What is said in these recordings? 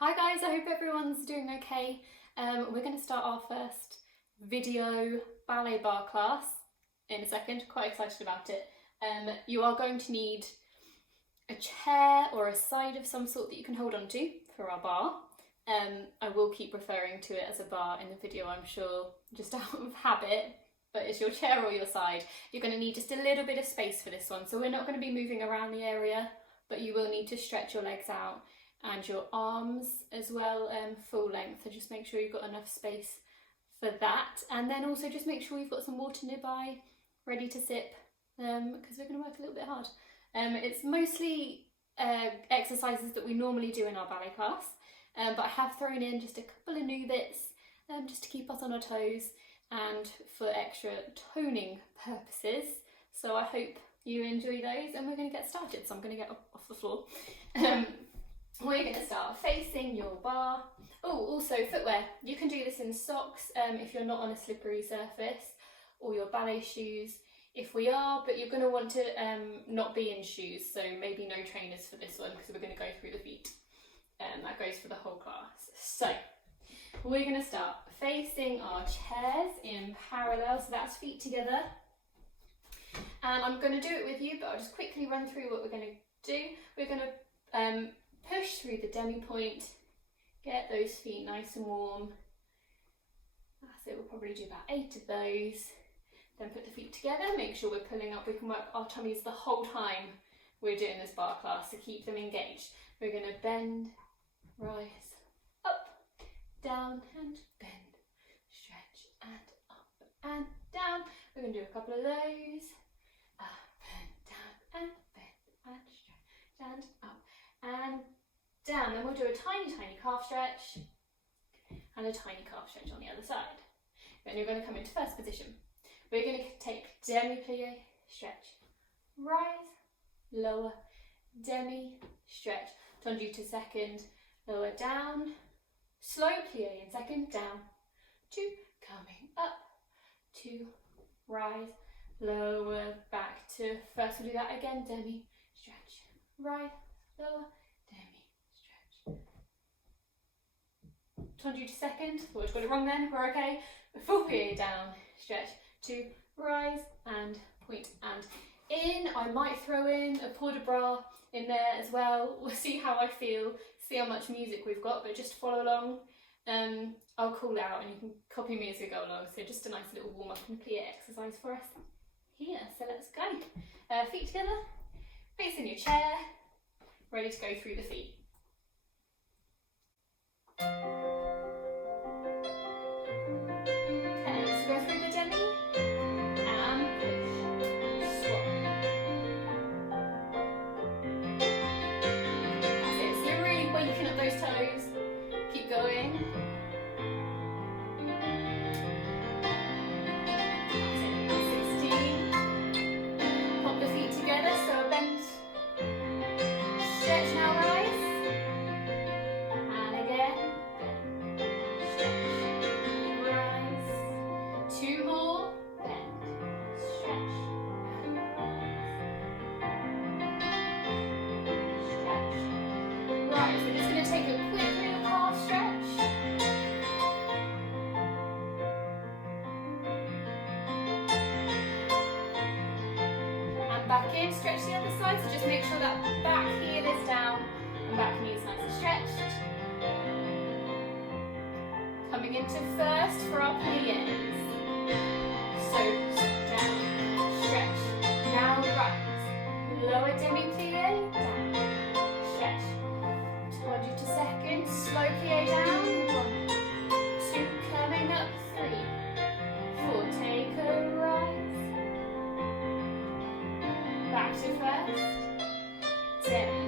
Hi guys, I hope everyone's doing okay. We're going to start our first video ballet bar class in a second. Quite excited about it. You are going to need a chair or a side of some sort that you can hold on to for our bar. I will keep referring to it as a bar in the video, I'm sure, just out of habit, but it's your chair or your side. You're going to need just a little bit of space for this one, so we're not going to be moving around the area, but you will need to stretch your legs out and your arms as well, full length, so just make sure you've got enough space for that. And then also just make sure you've got some water nearby ready to sip, because we're going to work a little bit hard. It's mostly exercises that we normally do in our ballet class, but I have thrown in just a couple of new bits just to keep us on our toes and for extra toning purposes. So I hope you enjoy those, and we're going to get started. So I'm going to get off the floor. We're going to start facing your bar. Oh, also footwear. You can do this in socks if you're not on a slippery surface, or your ballet shoes if we are, but you're going to want to not be in shoes, so maybe no trainers for this one because we're going to go through the feet. That goes for the whole class. So we're going to start facing our chairs in parallel, so that's feet together. And I'm going to do it with you, but I'll just quickly run through what we're going to do. We're going to push through the demi-point, get those feet nice and warm. That's it, we'll probably do about 8 of those. Then put the feet together, make sure we're pulling up. We can work our tummies the whole time we're doing this bar class, so keep them engaged. We're going to bend, rise, up, down, and bend, stretch, and up, and down. We're going to do a couple of those. Up, and down, and bend, and stretch, and up, and down. Then we'll do a tiny calf stretch and a tiny calf stretch on the other side. Then you're going to come into first position. We're going to take demi-plie, stretch, rise, lower, demi, stretch, tendu to second, lower, down, slow plie in second, down, 2, coming up, 2, rise, lower, back to first. We'll do that again, demi, stretch, rise, lower, demi, stretch. Tendu to second, thought I got it wrong then, we're okay. Full plie down, stretch, 2, rise, and point, and in. I might throw in a port de bras in there as well. We'll see how I feel, see how much music we've got, but just follow along. I'll call out and you can copy me as we go along. So just a nice little warm up and plie exercise for us here. So let's go. Feet together, facing your chair, ready to go through the feet. Okay, so go through the demi and push, swap. That's it, so you're really waking up those toes. Keep going. That's it, that's 16. Pop the feet together, so a bend. Stretch, now rise. And again. Stretch, rise. 2 more. Bend, stretch, and rise. Stretch, rise. We're just going to take a quick little calf stretch. And back in, stretch the other side, so just make sure that back heel is down and back knee is nice and stretched. Coming into first for our pliés. So down, stretch, now rise, lower demi-plie, down, stretch, tendu to second, slow plie down, 1, 2, coming up, 3, 4, take a rise, back to first, demi,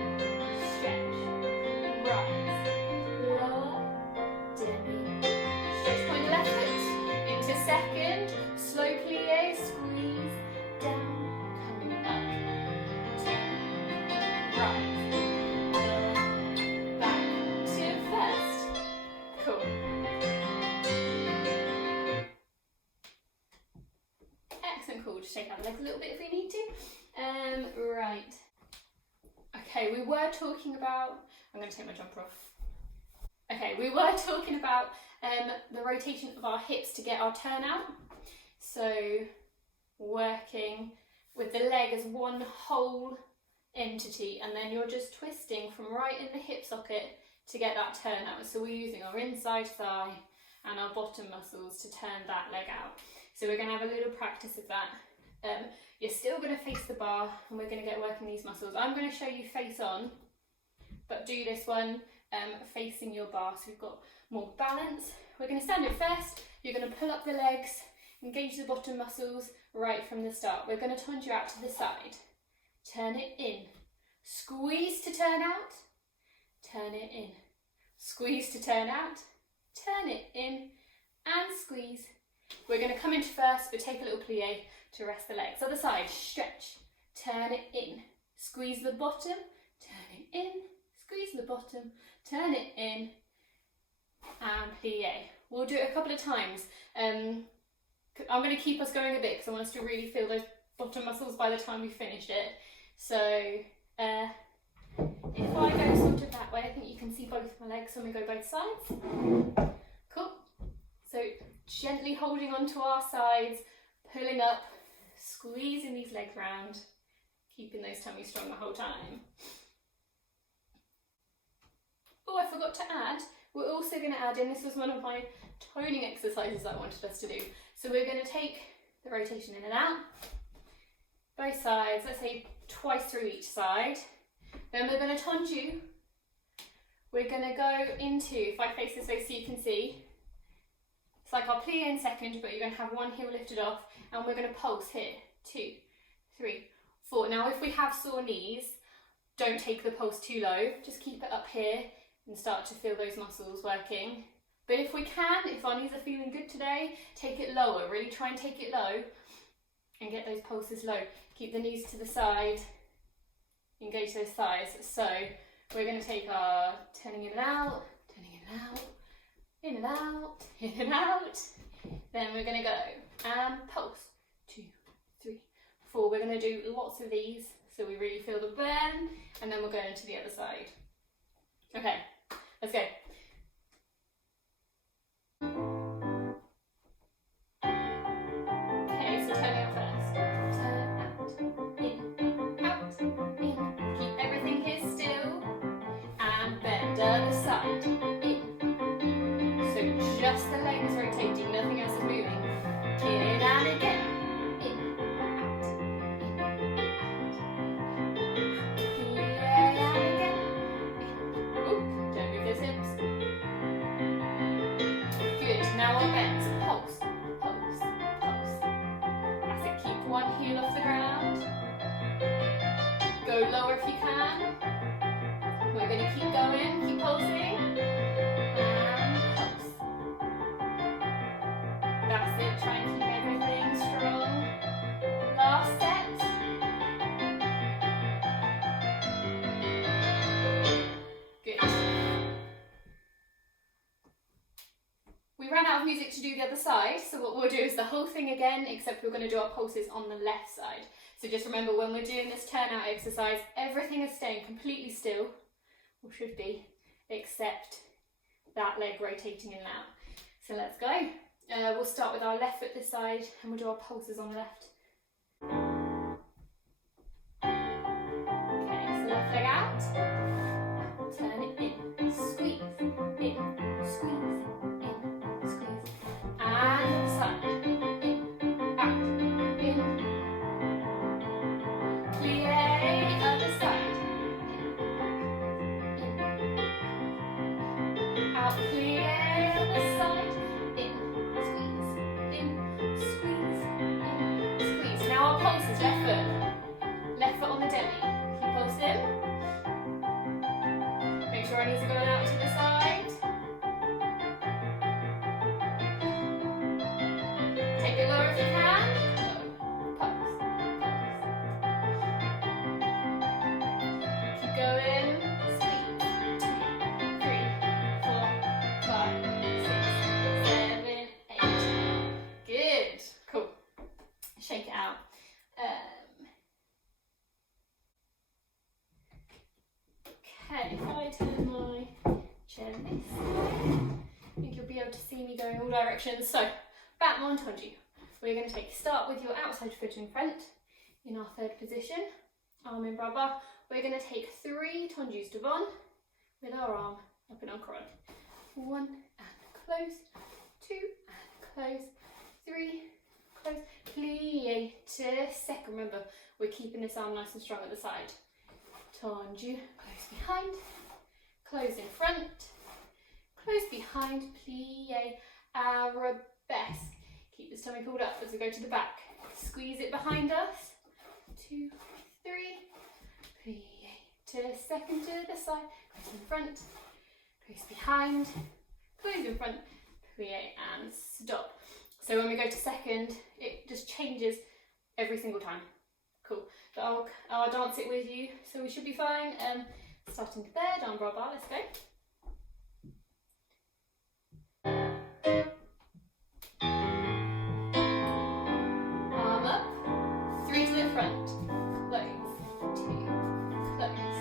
stretch, rise, lower, demi, stretch, point the left foot, into second, slow plie, squeeze, down, coming up, 2, rise, lower, back to first. Cool. Excellent, cool. Just shake out the legs a little bit if we need to. Right. Okay, we were talking about, I'm going to take my jumper off. Okay, we were talking about the rotation of our hips to get our turnout. So working with the leg as one whole entity, and then you're just twisting from right in the hip socket to get that turnout. So we're using our inside thigh and our bottom muscles to turn that leg out. So we're going to have a little practice of that. You're still going to face the bar and we're going to get working these muscles. I'm going to show you face on, but do this one facing your bar so we've got more balance. We're going to stand it first. You're going to pull up the legs, engage the bottom muscles right from the start. We're going to taunt you out to the side. Turn it in. Squeeze to turn out. Turn it in. Squeeze to turn out. Turn it in and squeeze. We're going to come into first, but take a little plie to rest the legs. Other side, stretch. Turn it in. Squeeze the bottom. Turn it in. Squeeze the bottom. Turn it in and plie. We'll do it a couple of times. I'm going to keep us going a bit because I want us to really feel those bottom muscles by the time we finished it. So if I go sort of that way, I think you can see both my legs when we go both sides. Cool. So gently holding onto our sides, pulling up, squeezing these legs round, keeping those tummies strong the whole time. Oh, I forgot to add, we're also going to add in, this was one of my toning exercises I wanted us to do. So we're going to take the rotation in and out, both sides, let's say twice through each side. Then we're going to taunt you. We're going to go into, if I face this way so you can see, it's like our plie in second, but you're going to have one heel lifted off, and we're going to pulse here. 2, 3, 4. Now if we have sore knees, don't take the pulse too low, just keep it up here and start to feel those muscles working. But if we can, if our knees are feeling good today, take it lower, really try and take it low and get those pulses low. Keep the knees to the side, engage those thighs. So we're going to take our turning in and out, turning in and out, in and out, in and out. Then we're going to go and pulse. 2, 3, 4. We're going to do lots of these so we really feel the burn, and then we'll go into the other side. Okay, let's go. Okay, so turning out first. Turn out, in, out, in. Keep everything here still. And bend other side. In. So just the leg is rotating, nothing else is moving. In and again. In, out, in, out. Yeah, and again. In. Oop, don't move those hips. Good, now on bends. Pulse, pulse, pulse. That's it, keep one heel off the ground. Go lower if you can. We're going to keep going, keep pulsing. And pulse. That's it, try and keep everything strong. Last set. Good. We ran out of music to do the other side, so what we'll do is the whole thing again, except we're going to do our pulses on the left side. So just remember, when we're doing this turnout exercise, everything is staying completely still, or should be, except that leg rotating in and out. So let's go. We'll start with our left foot this side, and we'll do our pulses on the left. Okay, so left leg out. Turn it in, squeeze, in, squeeze, in, squeeze. And side, in, out, in. Plie, other side. In, out, plie, other side. In, squeeze, in, squeeze, in, squeeze. Now our pulses, left foot. Left foot on the demi. Keep pulsing. Make sure our knees are going out to the side. Take it lower if you can. Low. Pulse. Keep going. Squeeze. 2, 3, 4, 5, 6, 7, 8. Good. Cool. Shake it out. Okay, if I turn my Chair this side. I think you'll be able to see me going all directions. So, back montonju. We're going to start with your outside foot in front in our third position. Arm in bra bar. We're going to take 3 tonjus devant with our arm up in our koran. 1 and close, 2 and close, 3, close, plie to second. Remember, we're keeping this arm nice and strong at the side. Tonju, close behind, close in front, close behind, plie, arabesque. Keep this tummy pulled up as we go to the back. Squeeze it behind us. 2, 3, plie to second to the side, close in front, close behind, close in front, plie and stop. So when we go to second, it just changes every single time. Cool. So I'll dance it with you, so we should be fine. Starting third, arm bra bar, let's go. Arm up, 3 to the front, close, 2, close,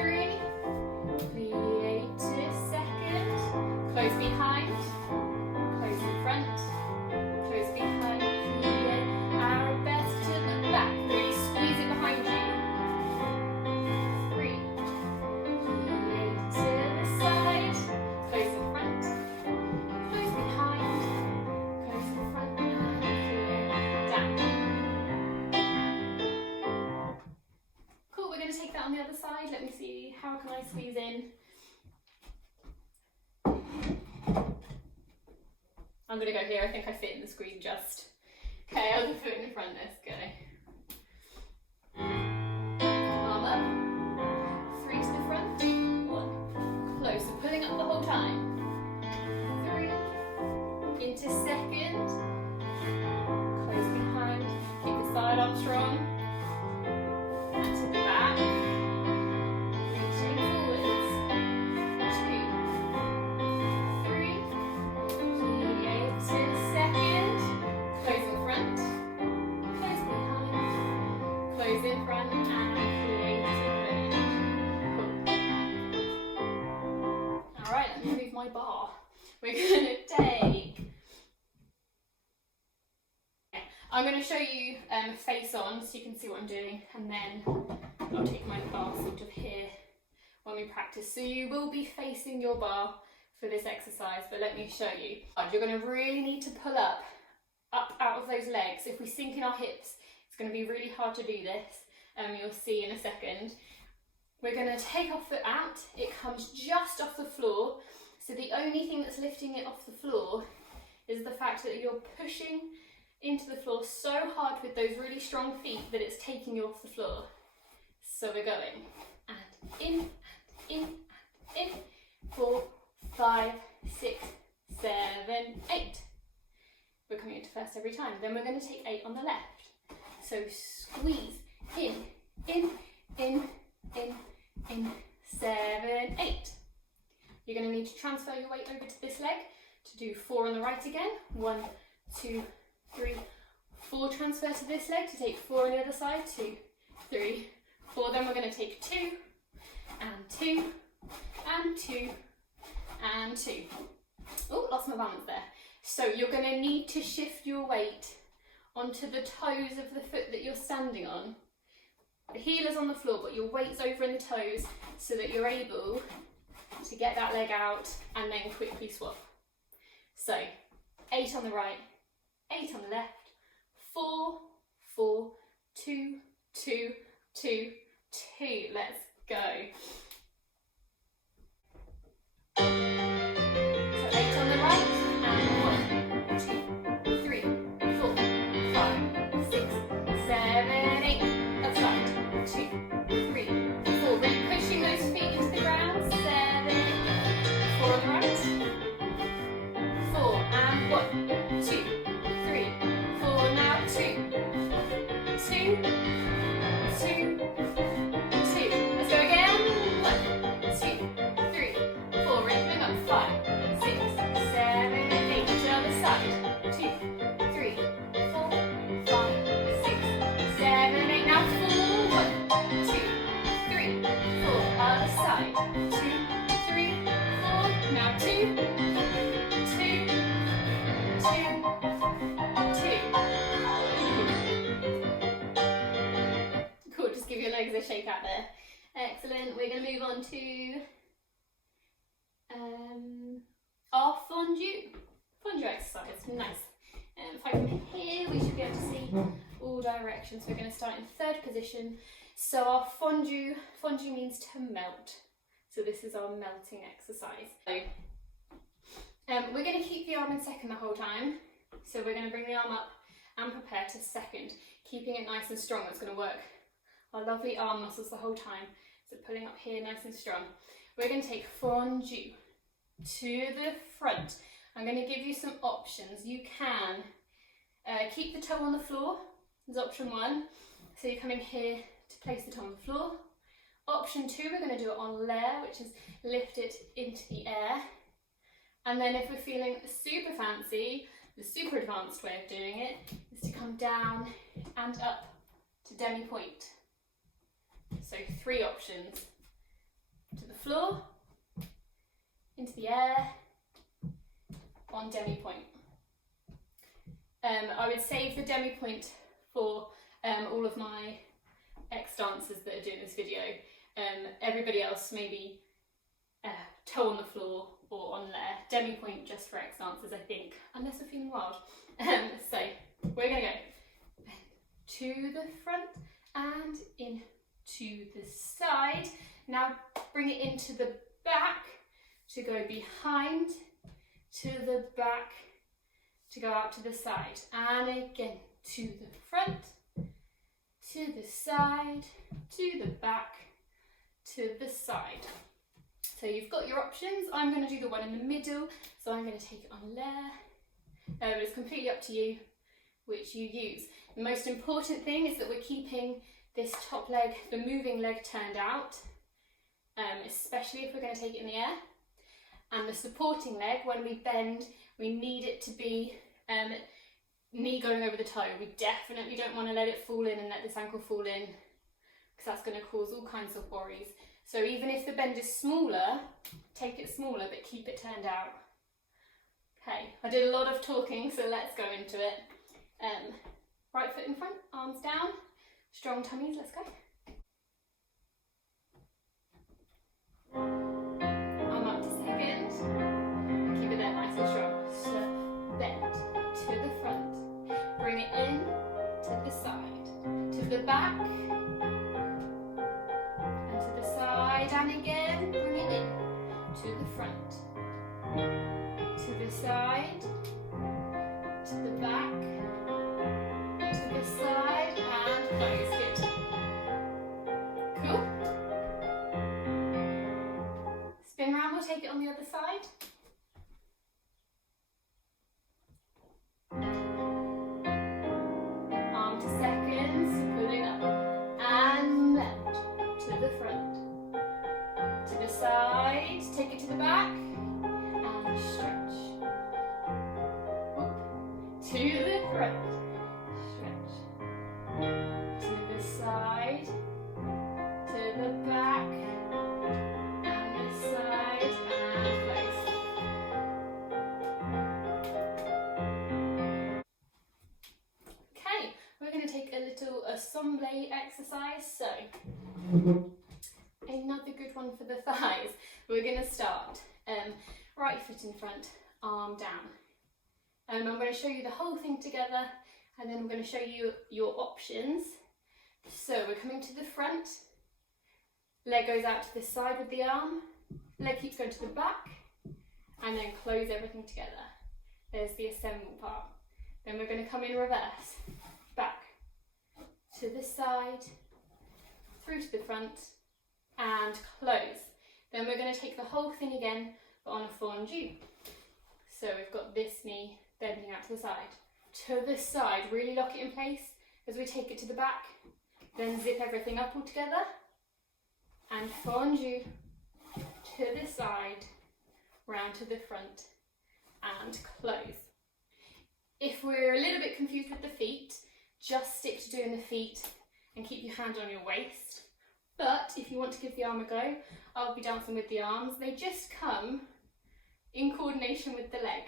3, plie to second, close behind, close in front, close behind, plie, arabesque to the back, really squeeze it behind you. 3, plie to the side, close in front, close behind, close in front, and plie down. Cool, we're going to take that on the other side. Let me see, how can I squeeze in? I'm going to go here, I think I fit in the screen just. Okay, other foot in front, let's go. Arm up, 3 to the front, 1, close, so pulling up the whole time. 3, into second, close behind, keep the side arm strong, and to the back, reaching forwards. 2, 3, plie to second, close in front, close behind, close in front, and plie to third. Cool. Alright, let me move my bar. We're going to take... I'm going to show you face on so you can see what I'm doing, and then I'll take my bar sort of here when we practice. So you will be facing your bar for this exercise, but let me show you. You're going to really need to pull up out of those legs. If we sink in our hips, it's going to be really hard to do this. You'll see in a second. We're going to take our foot out. It comes just off the floor. So the only thing that's lifting it off the floor is the fact that you're pushing into the floor so hard with those really strong feet that it's taking you off the floor. So we're going and in, and in, and in. 4, 5, 6, 7, 8. We're coming into first every time. Then we're going to take 8 on the left. So squeeze in, in, in, in, in, 7, 8. You're going to need to transfer your weight over to this leg to do 4 on the right again. 1, 2, 3, 4. Transfer to this leg to take 4 on the other side. 2, 3, 4. Then we're going to take 2 and 2 and 2 and 2. Oh, lost my balance there. So you're going to need to shift your weight onto the toes of the foot that you're standing on. The heel is on the floor, but your weight's over in the toes so that you're able to get that leg out and then quickly swap. So 8 on the right, 8 on the left, 4, 4, 2, 2, 2, 2. Let's go. So 8 on the right, and 1, 2, 3, 4, 5, 6, 7, 8. That's right. 2, 3, 4. Really pushing those feet into the ground. 7, 8. 4 on the right. 4 and 1, 2, 3, 4. Now 2, 2, 2, 2. Let's go again. legs are shake out there. Excellent. We're going to move on to our fondue exercise. Nice. If I come here, we should be able to see all directions. We're going to start in third position. So our fondue means to melt. So this is our melting exercise. So, we're going to keep the arm in second the whole time. So we're going to bring the arm up and prepare to second, keeping it nice and strong. That's going to work our lovely arm muscles the whole time. So pulling up here nice and strong. We're going to take fondue to the front. I'm going to give you some options. You can keep the toe on the floor, is option 1. So you're coming here to place the toe on the floor. Option 2, we're going to do it on layer, which is lift it into the air. And then if we're feeling super fancy, the super advanced way of doing it is to come down and up to demi-point. So 3 options. To the floor, into the air, on demi-point. I would save the demi-point for all of my ex-dancers that are doing this video. Everybody else maybe toe on the floor or on layer. Demi-point just for ex-dancers, I think, unless we're feeling wild. So we're going to go to the front and in to the side. Now bring it into the back to go behind, to the back, to go out to the side, and again to the front, to the side, to the back, to the side. So you've got your options. I'm going to do the one in the middle, so I'm going to take it on layer. It's completely up to you which you use. The most important thing is that we're keeping this top leg, the moving leg, turned out, especially if we're going to take it in the air. And the supporting leg, when we bend, we need it to be knee going over the toe. We definitely don't want to let it fall in and let this ankle fall in, because that's going to cause all kinds of worries. So even if the bend is smaller, take it smaller, but keep it turned out. Okay, I did a lot of talking, so let's go into it. Right foot in front, arms down, strong tummies, let's go. Arm up to second, keep it there nice and strong. So bend to the front, bring it in to the side, to the back, and to the side, and again, bring it in to the front, to the side, to the back, to the side, and close. Good. Cool. Spin round, we'll take it on the other side. Arm to seconds, pulling up, and bend to the front, to the side, take it to the back, and stretch. To the front, stretch, to the side, to the back, and the side, and close. Okay, we're going to take a little assemble exercise. So, another good one for the thighs. We're going to start right foot in front, arm down. I'm going to show you the whole thing together, and then I'm going to show you your options. So we're coming to the front, leg goes out to the side with the arm, leg keeps going to the back, and then close everything together. There's the assemble part. Then we're going to come in reverse, back to the side, through to the front, and close. Then we're going to take the whole thing again, but on a fondue. So we've got this knee bending out to the side, really lock it in place as we take it to the back, then zip everything up all together, and fondue to the side, round to the front, and close. If we're a little bit confused with the feet, just stick to doing the feet and keep your hand on your waist. But if you want to give the arm a go, I'll be dancing with the arms. They just come in coordination with the leg.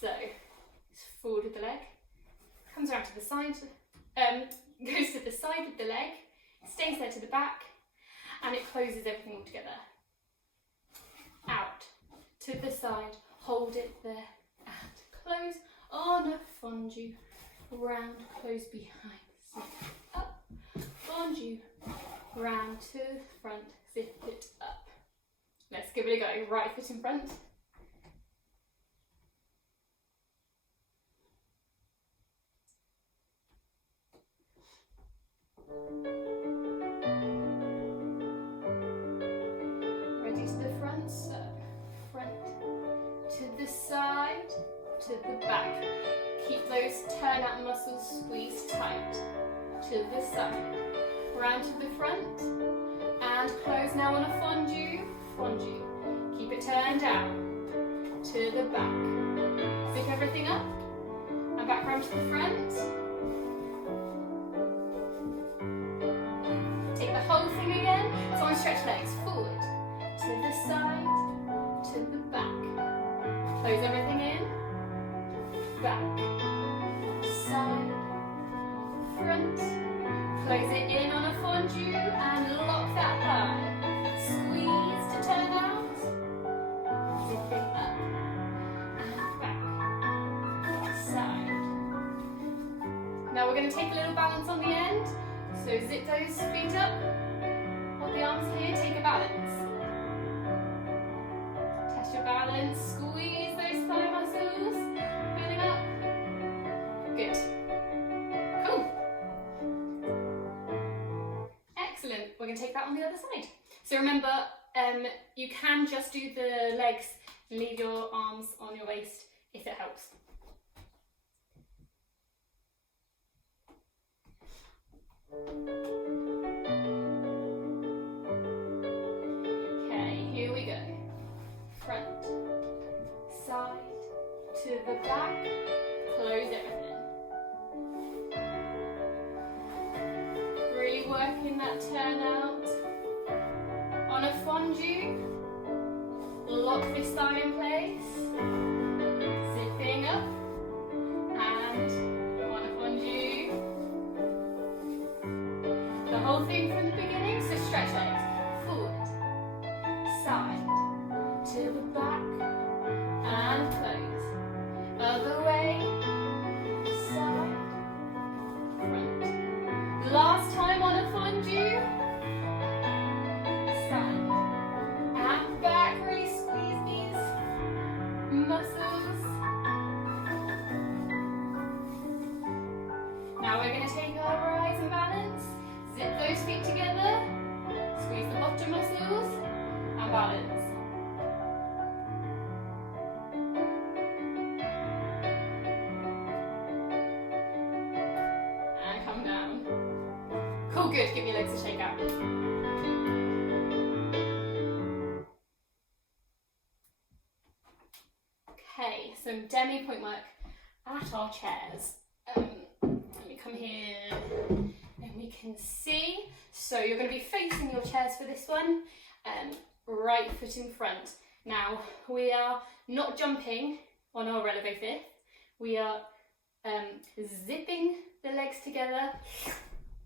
So, it's forward with the leg, comes around to the side, goes to the side with the leg, stays there to the back, and it closes everything all together. Out, to the side, hold it there, and close on a fondue, round, close behind, zip it up, fondue, round to the front, zip it up. Let's give it a go. Right foot in front. Ready to the front, so front to the side, to the back. Keep those turnout muscles squeezed tight. To the side, round to the front, and close now on a fondue, fondue. Keep it turned out, to the back. Zip everything up, and back round to the front. Take the whole thing again, so I stretch legs forward, to the side, to the back. Close everything in, back, side, front. Close it in on a fondue and lock that thigh. Squeeze to turn out, zipping up and back, side. Now we're going to take a little balance on the end. So zip those feet up, hold the arms here, take a balance. Test your balance, squeeze those thigh muscles, feeling up. Good. Cool. Excellent. We're going to take that on the other side. So remember, you can just do the legs and leave your arms on your waist if it helps. Okay, here we go. Front, side, to the back, close everything. Really working that turnout. On a fondue, lock this thigh in place, zipping up, and on a fondue. The whole thing from the beginning, so stretch legs, forward, side, to the back, and close. Other way, side, front. Last time on a fondue, side, and back, really squeeze these muscles. Now we're going to take our rise and balance. Zip those feet together, squeeze the bottom muscles, and balance. And come down. Cool, good. Give your legs a shake out. Okay, some demi-point work at our chairs. Let me come here. And we can see, so you're going to be facing your chairs for this one, right foot in front. Now, we are not jumping on our releve fifth, we are zipping the legs together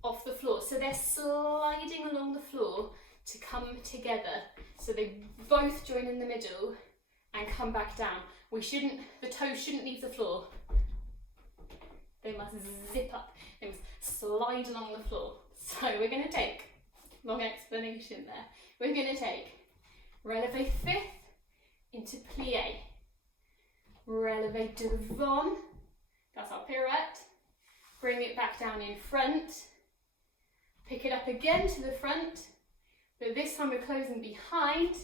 off the floor. So they're sliding along the floor to come together. So they both join in the middle and come back down. The toes shouldn't leave the floor. They must zip up, they must slide along the floor. So we're going to take, long explanation there, we're going to take releve fifth into plie, releve devant, that's our pirouette, bring it back down in front, pick it up again to the front, but this time we're closing behind,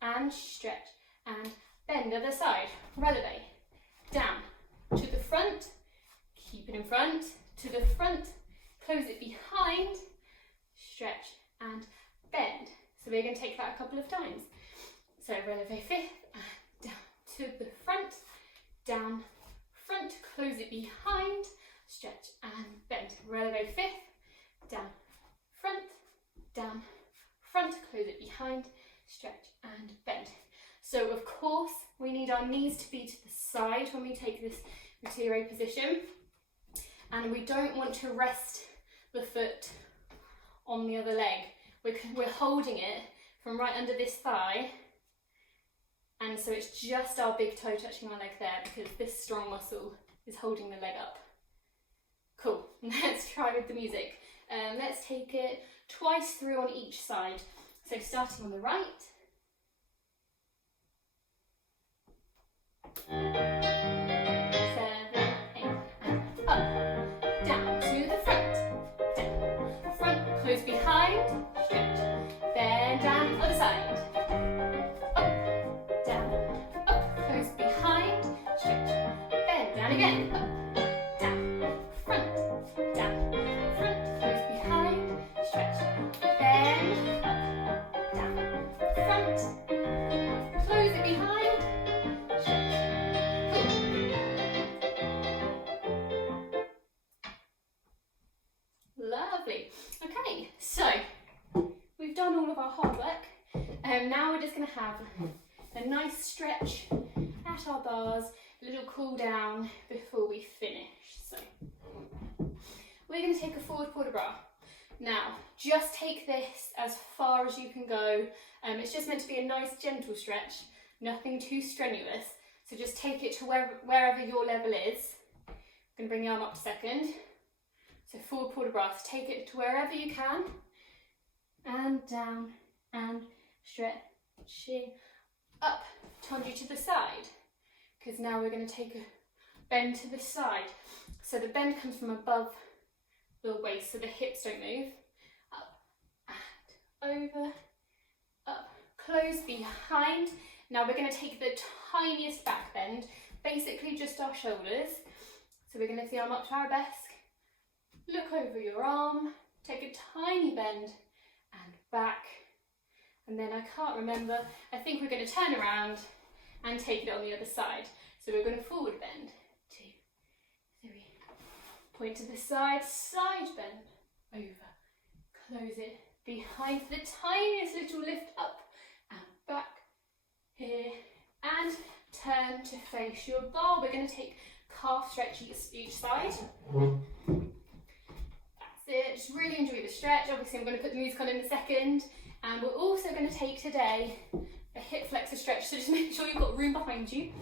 and stretch, and bend other side, releve, down, to the front, keep it in front, to the front, close it behind, stretch and bend. So we're going to take that a couple of times. So releve fifth, and down to the front, down, front, close it behind, stretch and bend. Releve fifth, down, front, close it behind, stretch and bend. So of course we need our knees to be to the side when we take this retire position. And we don't want to rest the foot on the other leg. We're holding it from right under this thigh, and so it's just our big toe touching our leg there because this strong muscle is holding the leg up. Cool, let's try with the music. Let's take it twice through on each side. So starting on the right. 7, 8, and up, down to the front, down, front, close behind, stretch, then down, other side, up, down, up, close behind, stretch, then down again, up, down, front, close behind, stretch, then up, down, front, close it behind, stretch. Lovely. Okay, so we've done all of our hard work. Now we're just going to have a nice stretch at our bars, a little cool down before we finish. So we're going to take a forward port de bras. Now, just take this as far as you can go. It's just meant to be a nice gentle stretch, nothing too strenuous. So just take it to wherever your level is. I'm going to bring the arm up to second. So forward port de bras, take it to wherever you can. And down, and stretching up, turn you to the side. Because now we're going to take a bend to the side. So the bend comes from above the waist, so the hips don't move. Up, and over, up, close behind. Now we're going to take the tiniest back bend, basically just our shoulders. So we're going to lift the arm up to our arabesque. Look over your arm, take a tiny bend and back, and then I can't remember, I think we're going to turn around and take it on the other side. So we're going to forward bend, 2, 3, point to the side, side bend, over, close it behind, the tiniest little lift up and back, here, and turn to face your bar. We're going to take calf stretch each side. Just really enjoy the stretch. Obviously I'm going to put the music on in a second, and we're also going to take today a hip flexor stretch, so just make sure you've got room behind you.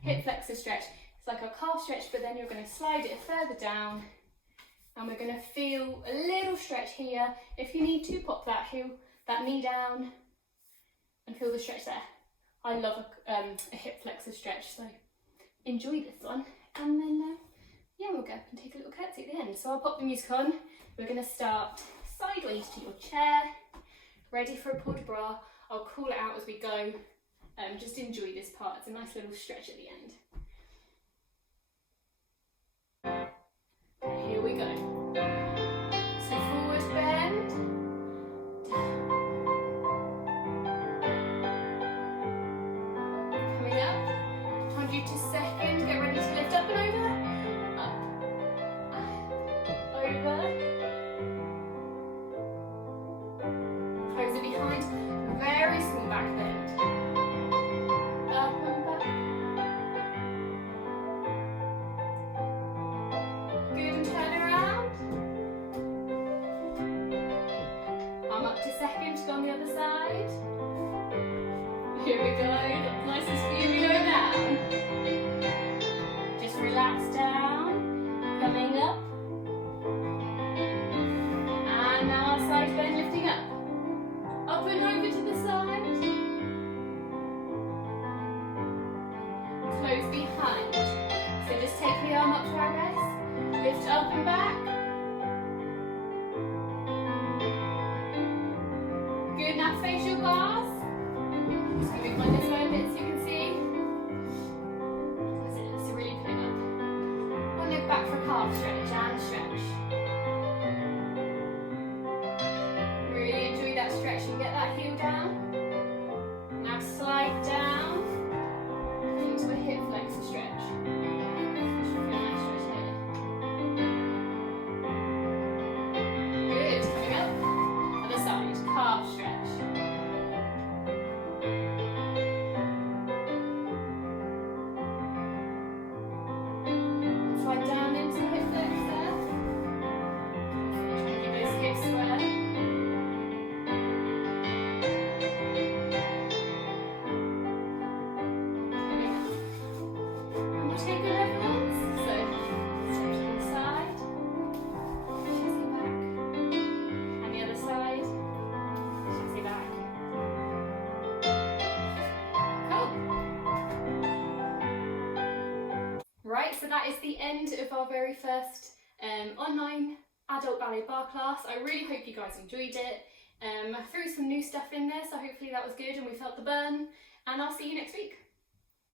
Hip flexor stretch, it's like a calf stretch, but then you're going to slide it further down, and we're going to feel a little stretch here. If you need to, pop that knee down and feel the stretch there. I love a hip flexor stretch, so enjoy this one, and then yeah, we'll go up and take a little curtsy at the end. So I'll pop the music on. We're going to start sideways to your chair, ready for a port de bras. I'll call it out as we go. Just enjoy this part. It's a nice little stretch at the end. Okay, here we go. So forward bend, down. Coming up, 100 to second. Get ready to lift up and over. Close it behind, very small back bend. Up and back. Good, and turn around. Arm up to second, go on the other side. Here we go, that's nice and speedy, we go down. Just relax down, coming up. And now our side bend lifting up. Up and over to the side. Close behind. So just take the arm up to our rest. Lift up and back. Good, now face your bars. Just going to move my this way a bit so you can see. It's really pulling up. One leg back for a calf stretch and stretch. Stretch and get that heel down. Now slide down into a hip flexor stretch. Nice stretch here. Good, coming up. Other side, calf stretch. Right, so that is the end of our very first online adult ballet bar class. I really hope you guys enjoyed it. I threw some new stuff in there, so hopefully that was good and we felt the burn, and I'll see you next week.